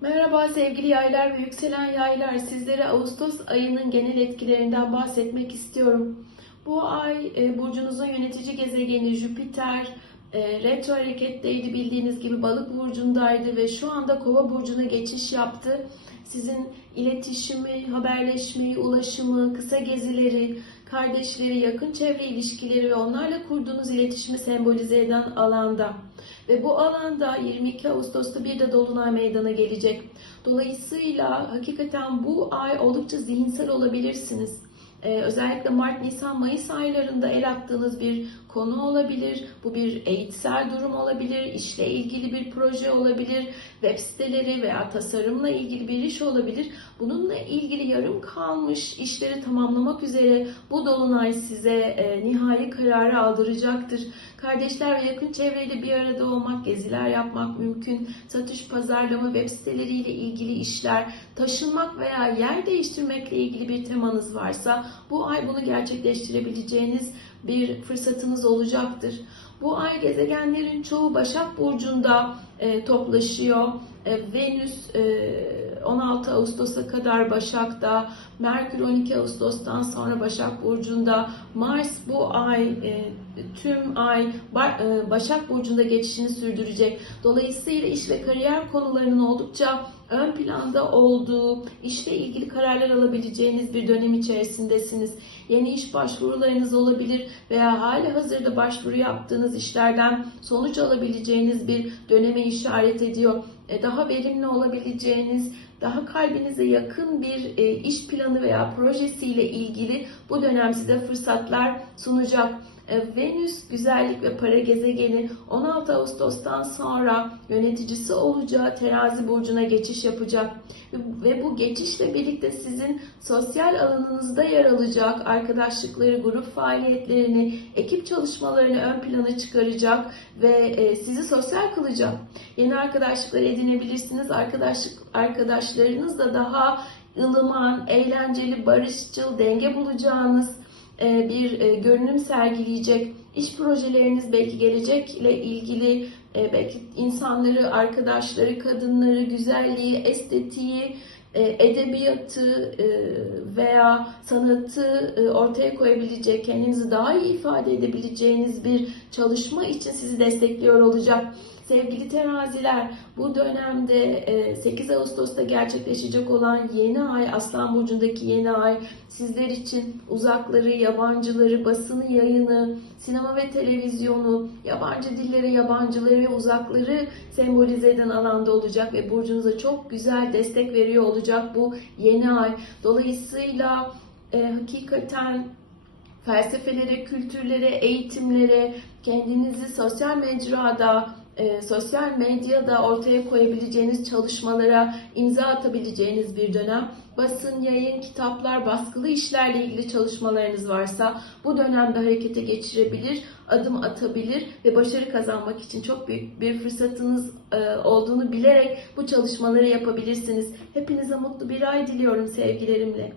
Merhaba sevgili yaylar ve yükselen yaylar. Sizlere Ağustos ayının genel etkilerinden bahsetmek istiyorum. Bu ay e, burcunuzun yönetici gezegeni Jüpiter e, retro hareketteydi bildiğiniz gibi balık burcundaydı ve şu anda kova burcuna geçiş yaptı. Sizin iletişimi, haberleşmeyi, ulaşımı, kısa gezileri, kardeşleri, yakın çevre ilişkileri ve onlarla kurduğunuz iletişimi sembolize eden alanda. Ve bu alanda 22 Ağustos'ta bir de Dolunay meydana gelecek. Dolayısıyla hakikaten bu ay oldukça zihinsel olabilirsiniz. Ee, özellikle Mart, Nisan, Mayıs aylarında el attığınız bir konu olabilir. Bu bir eğitsel durum olabilir, işle ilgili bir proje olabilir, web siteleri veya tasarımla ilgili bir iş olabilir. Bununla ilgili yarım kalmış işleri tamamlamak üzere bu dolunay size e, nihai kararı aldıracaktır. Kardeşler ve yakın çevreyle bir arada olmak, geziler yapmak mümkün. Satış, pazarlama, web siteleriyle ilgili işler, taşınmak veya yer değiştirmekle ilgili bir temanız varsa bu ay bunu gerçekleştirebileceğiniz bir fırsatınız olacaktır. Bu ay gezegenlerin çoğu Başak Burcu'nda e, toplaşıyor. E, Venüs e, 16 Ağustos'a kadar Başak'ta, Merkür 12 Ağustos'tan sonra Başak Burcu'nda, Mars bu ay e, tüm ay e, Başak Burcu'nda geçişini sürdürecek. Dolayısıyla iş ve kariyer konularının oldukça ön planda olduğu, işle ilgili kararlar alabileceğiniz bir dönem içerisindesiniz. Yeni iş başvurularınız olabilir veya hali hazırda başvuru yaptığınız işlerden sonuç alabileceğiniz bir döneme işaret ediyor. E, Daha verimli olabileceğiniz, daha kalbinize yakın bir e, iş planı veya projesiyle ilgili bu dönem size fırsatlar sunacak. E, Venüs güzellik ve para gezegeni 16 Ağustos'tan sonra yöneticisi olacağı terazi burcuna geçiş yapacak. Ve bu geçişle birlikte sizin sosyal alanınızda yer alacak arkadaşlıkları, grup faaliyetlerini, ekip çalışmalarını ön plana çıkaracak ve e, sizi sosyal kılacak. Yeni arkadaşlıklar edinebilirsiniz. Arkadaşlık arkadaşlarınızla daha ılıman, eğlenceli, barışçıl, denge bulacağınız bir e, görünüm sergileyecek. İş projeleriniz belki gelecekle ilgili e, belki insanları, arkadaşları, kadınları, güzelliği, estetiği, e, edebiyatı e, veya sanatı e, ortaya koyabilecek, kendinizi daha iyi ifade edebileceğiniz bir çalışma için sizi destekliyor olacak. Sevgili teraziler, bu dönemde e, 8 Ağustos'ta gerçekleşecek olan yeni ay, Aslan Burcu'ndaki yeni ay sizler için uzakları, yabancıları, basını, yayını, sinema ve televizyonu, yabancı dillere, yabancıları ve uzakları sembolize eden alanda olacak ve burcunuza çok güzel destek veriyor olacak bu yeni ay. Dolayısıyla e, hakikaten felsefelere, kültürlere, eğitimlere, kendinizi sosyal mecrada, e, sosyal medyada ortaya koyabileceğiniz çalışmalara imza atabileceğiniz bir dönem. Basın, yayın, kitaplar, baskılı işlerle ilgili çalışmalarınız varsa bu dönemde harekete geçirebilir, adım atabilir ve başarı kazanmak için çok büyük bir fırsatınız e, olduğunu bilerek bu çalışmaları yapabilirsiniz. Hepinize mutlu bir ay diliyorum sevgilerimle.